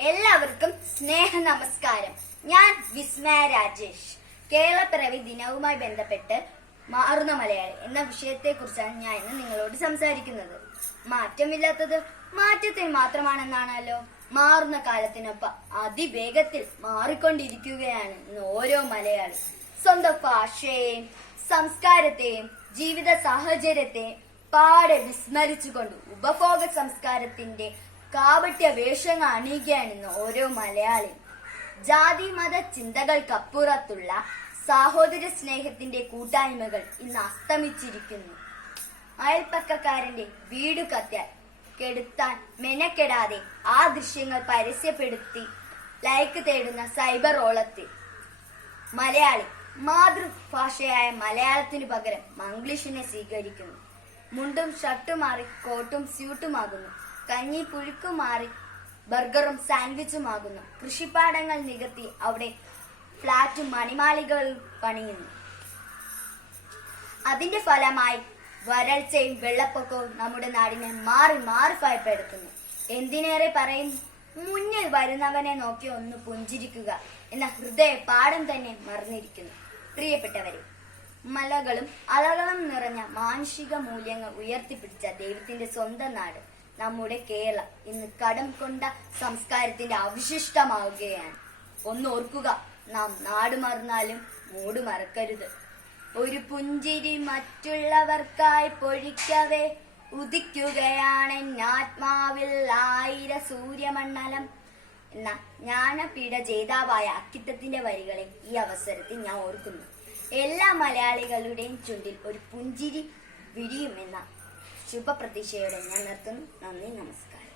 എല്ലാവർക്കും സ്നേഹ നമസ്കാരം ഞാൻ വിസ്മയ രാജേഷ്. കേരളപ്പിറവി ദിനവുമായി ബന്ധപ്പെട്ട് മാറുന്ന മലയാളി എന്ന വിഷയത്തെ കുറിച്ചാണ് ഞാൻ ഇന്ന് നിങ്ങളോട് സംസാരിക്കുന്നത്. മാറ്റമില്ലാത്തത് മാറ്റത്തിന് മാത്രമാണെന്നാണല്ലോ. മാറുന്ന കാലത്തിനൊപ്പം അതിവേഗത്തിൽ മാറിക്കൊണ്ടിരിക്കുകയാണ് ഇന്ന് ഓരോ മലയാളി. സ്വന്തം ഭാഷയെയും സംസ്കാരത്തെയും ജീവിത സാഹചര്യത്തെയും പാടെ വിസ്മരിച്ചുകൊണ്ട് ഉപഭോഗ സംസ്കാരത്തിന്റെ കാപട്യ വേഷങ്ങൾ അണിയുകയാണെന്ന് ഓരോ മലയാളി. ജാതി മത ചിന്തകൾക്കപ്പുറത്തുള്ള സാഹോദര സ്നേഹത്തിന്റെ കൂട്ടായ്മകൾ ഇന്ന് അസ്തമിച്ചിരിക്കുന്നു. അയൽപ്പക്കക്കാരന്റെ വീട് കത്തിയാൽ കെടുത്താൻ മെനക്കെടാതെ ആ ദൃശ്യങ്ങൾ പരസ്യപ്പെടുത്തി ലൈക്ക് തേടുന്ന സൈബർ ഓളത്തിൽ. മലയാളി മാതൃഭാഷയായ മലയാളത്തിനു പകരം മംഗ്ലീഷിനെ സ്വീകരിക്കുന്നു. മുണ്ടും ഷർട്ടും മാറി കോട്ടും സ്യൂട്ടുമാകുന്നു കഞ്ഞി പുഴുക്കു മാറി ബർഗറും സാൻഡ്വിച്ചും സാൻഡ്വിച്ചുമാകുന്നു കൃഷിപ്പാടങ്ങൾ നികത്തി അവിടെ ഫ്ലാറ്റും മണിമാളികൾ പണിയുന്നു. അതിന്റെ ഫലമായി വരൾച്ചയും വെള്ളപ്പൊക്കവും നമ്മുടെ നാടിനെ മാറി മാറി ഭയപ്പെടുത്തുന്നു. എന്തിനേറെ പറയും? മുന്നിൽ വരുന്നവനെ നോക്കി ഒന്ന് പുഞ്ചിരിക്കുക എന്ന ഹൃദയ പാഠം തന്നെ മറന്നിരിക്കുന്നു. പ്രിയപ്പെട്ടവരെ മലകളും അലകളും നിറഞ്ഞ മാനുഷിക മൂല്യങ്ങൾ ഉയർത്തിപ്പിടിച്ച ദൈവത്തിന്റെ സ്വന്തം നാട്. നമ്മുടെ കേരളം ഇന്ന് കടം കൊണ്ട സംസ്കാരത്തിന്റെ അവശിഷ്ടമാവുകയാണ്. ഒന്ന് ഓർക്കുക നാം നാട് മറന്നാലും മൂട് മറക്കരുത്. ഒരു പുഞ്ചിരി മറ്റുള്ളവർക്കായി പൊഴിക്കവേ ഉദിക്കുകയാണ്. ആത്മാവിൽ ആയിര സൂര്യമണ്ഡലം. എന്ന ജ്ഞാനപീഠ ജേതാവായ അക്കിത്തത്തിന്റെ വരികളെ ഈ അവസരത്തിൽ ഞാൻ ഓർക്കുന്നു. എല്ലാ മലയാളികളുടെയും ചുണ്ടിൽ ഒരു പുഞ്ചിരി വിരിയുമെന്ന ശുഭപ്രതീക്ഷയോടെ ഞാൻ നിർത്തുന്നു. നന്ദി നമസ്കാരം.